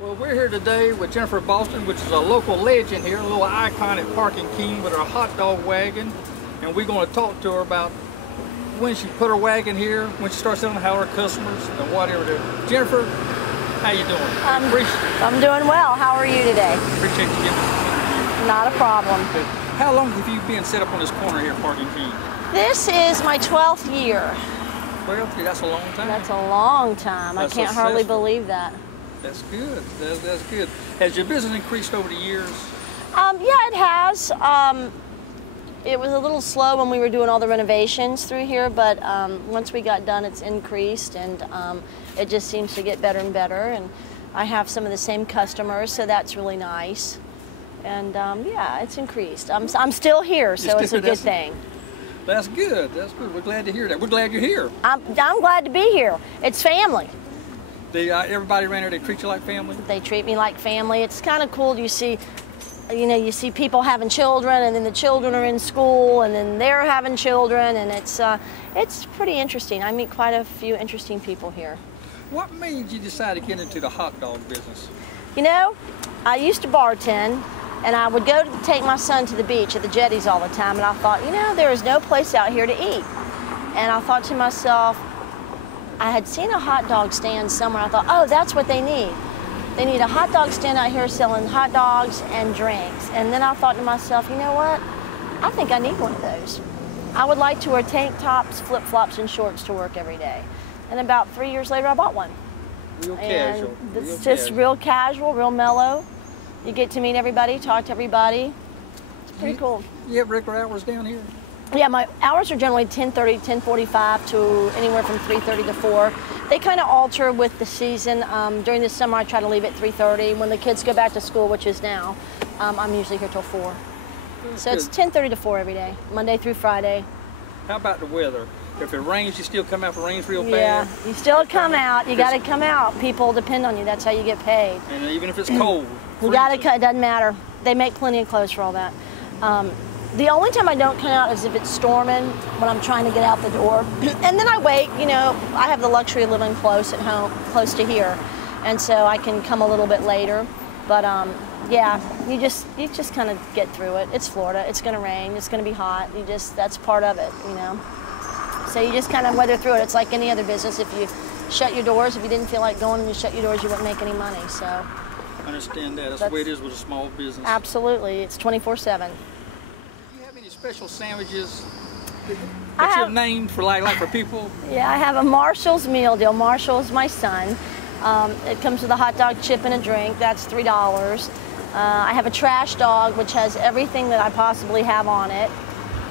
Well, we're here today with Jennifer Boston, which is a local legend here, a little icon at Parking King with her hot dog wagon. And we're going to talk to her about when she put her wagon here, when she starts selling to her customers, and whatever. Jennifer, how you doing? I'm doing well. How are you today? Appreciate you giving us an interview. Not a problem. How long have you been set up on this corner here at Parking King? This is my 12th year. 12th year, that's a long time. That's a long time. That's I can't hardly successful. believe that. That's good. That's good. Has your business increased over the years? Yeah, it has. It was a little slow when we were doing all the renovations through here, but once we got done, it's increased, and it just seems to get better and better. And I have some of the same customers, so that's really nice. And yeah, it's increased. I'm still here, so it's a good thing. That's good. That's good. We're glad to hear that. We're glad you're here. I'm glad to be here. It's family. Everybody around here, they treat you like family? They treat me like family. It's kind of cool. You see people having children, and then the children are in school, and then they're having children, and it's pretty interesting. I meet quite a few interesting people here. What made you decide to get into the hot dog business? You know, I used to bartend, and I would go to take my son to the beach at the jetties all the time, and I thought, you know, there is no place out here to eat. And I thought to myself, I had seen a hot dog stand somewhere. I thought, oh, that's what they need. They need a hot dog stand out here selling hot dogs and drinks. And then I thought to myself, you know what? I think I need one of those. I would like to wear tank tops, flip-flops, and shorts to work every day. And about 3 years later, I bought one. Real casual. It's just real casual, real mellow. You get to meet everybody, talk to everybody. It's pretty cool. You have regular hours down here? Yeah, my hours are generally 10:30, 10:45 to anywhere from 3:30 to 4. They kind of alter with the season. During the summer, I try to leave at 3:30. When the kids go back to school, which is now, I'm usually here till 4. So it's 10:30 to 4 every day, Monday through Friday. How about the weather? If it rains, you still come out if it rains real bad? Yeah, you still come out. You got to come out. People depend on you. That's how you get paid. And even if it's cold? You got to cut. It doesn't matter. They make plenty of clothes for all that. The only time I don't come out is if it's storming, when I'm trying to get out the door. And then I wait, you know, I have the luxury of living close at home, close to here. And so I can come a little bit later. But yeah, you just kind of get through it. It's Florida, it's gonna rain, it's gonna be hot. That's part of it, you know. So you just kind of weather through it. It's like any other business. If you shut your doors, if you didn't feel like going and you shut your doors, you wouldn't make any money, so. I understand that. That's the way it is with a small business. Absolutely, it's 24/7. Special sandwiches that you've named for like for people? Yeah, I have a Marshall's meal deal. Marshall is my son. It comes with a hot dog, chip, and a drink. That's $3. I have a trash dog, which has everything that I possibly have on it.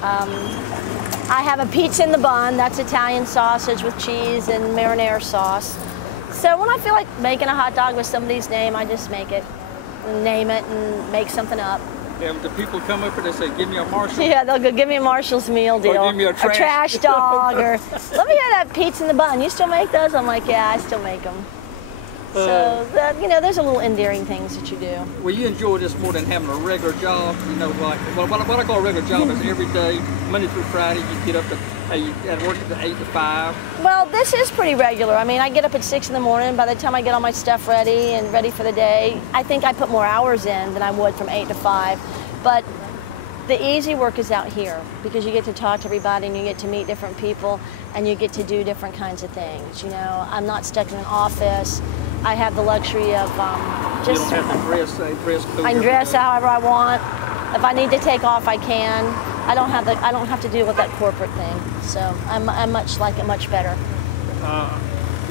I have a pizza in the bun. That's Italian sausage with cheese and marinara sauce. So when I feel like making a hot dog with somebody's name, I just make it, and name it, and make something up. Yeah, the people come up and they say, give me a Marshall. Yeah, they'll go, give me a Marshall's meal deal. Or give me a trash dog. Or, let me have that pizza in the bun. You still make those? I'm like, yeah, I still make them. So, you know, there's a little endearing things that you do. Well, you enjoy this more than having a regular job. You know, like, what I call a regular job is every day, Monday through Friday, you get up at, you got to work at 8 to 5. Well, this is pretty regular. I mean, I get up at 6 in the morning. By the time I get all my stuff ready and ready for the day, I think I put more hours in than I would from 8 to 5. But the easy work is out here because you get to talk to everybody and you get to meet different people and you get to do different kinds of things. You know, I'm not stuck in an office. I have the luxury of just. You don't have to dress code. I can dress however I want. If I need to take off, I can. I don't have to deal with that corporate thing. So I much like it much better.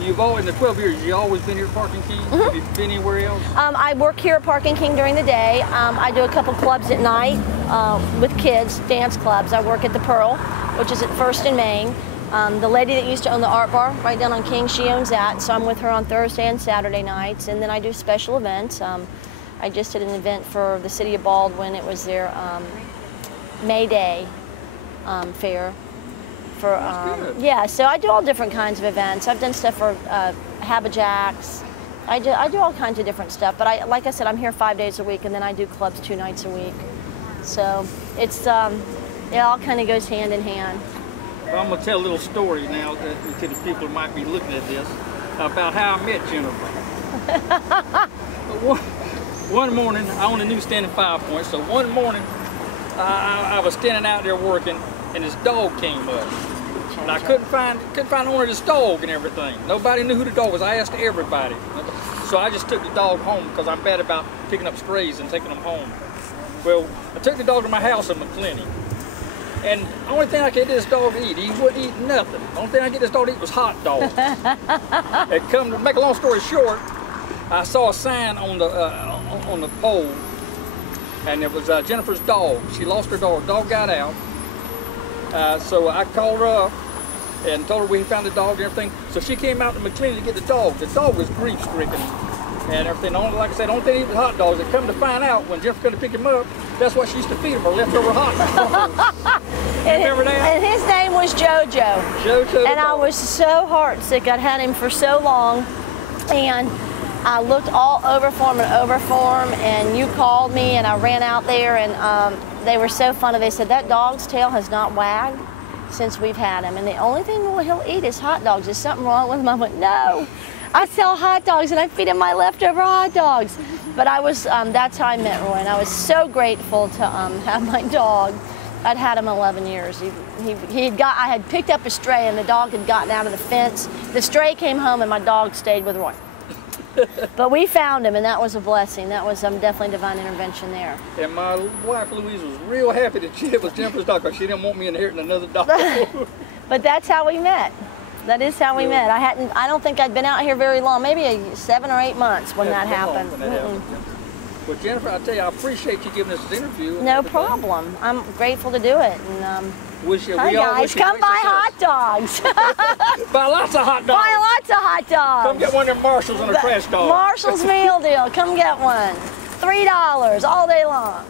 You've always, in the 12 years, you've always been here at Parking King? Mm-hmm. Have you been anywhere else? I work here at Parking King during the day. I do a couple clubs at night with kids, dance clubs. I work at the Pearl, which is at First and Main. The lady that used to own the Art Bar right down on King, she owns that. So I'm with her on Thursday and Saturday nights. And then I do special events. I just did an event for the city of Baldwin. It was their May Day fair. Yeah, so I do all different kinds of events. I've done stuff for Habajacks. I do all kinds of different stuff. But like I said, I'm here 5 days a week, and then I do clubs 2 nights a week. So it's it all kind of goes hand in hand. Well, I'm going to tell a little story now to the people who might be looking at this about how I met Jennifer. one morning, I only knew standing 5 Points, so one morning I was standing out there working, and this dog came up. And I couldn't find the owner of this dog and everything. Nobody knew who the dog was. I asked everybody. So I just took the dog home because I'm bad about picking up strays and taking them home. Well, I took the dog to my house in McClenny. And the only thing I could get this dog to eat, he wouldn't eat nothing. The only thing I could get this dog to eat was hot dogs. And come to make a long story short, I saw a sign on the pole, and it was Jennifer's dog. She lost her dog. Dog got out. So I called her up and told her we found the dog and everything. So she came out to McClenny to get the dog. The dog was grief-stricken and everything. Only, like I said, the only thing he was hot dogs. And come to find out, when Jennifer come to pick him up, that's what she used to feed him, her leftover hot dogs. Remember that? And his name was JoJo. JoJo. And I was so heartsick. I'd had him for so long, and I looked all over for him, and you called me, and I ran out there, and they were so funny. They said, that dog's tail has not wagged since we've had him, and the only thing he'll eat is hot dogs. Is something wrong with him? I went, no, I sell hot dogs, and I feed him my leftover hot dogs. But I was, that's how I met Roy, and I was so grateful to have my dog. I'd had him 11 years. I had picked up a stray, and the dog had gotten out of the fence. The stray came home, and my dog stayed with Roy. But we found him, and that was a blessing. That was definitely divine intervention there. And my wife Louise was real happy that it was Jennifer's dog, because she didn't want me inheriting another dog. But that's how we met. That is how we met. I don't think I'd been out here very long, maybe 7 or 8 months when that happened. Well, Jennifer, I tell you, I appreciate you giving us this interview. No problem. I'm grateful to do it. And, hi guys, come buy hot dogs. Buy lots of hot dogs. Buy lots of hot dogs. Come get one of them Marshalls on a trash dog. Marshall's meal deal. Come get one. $3 all day long.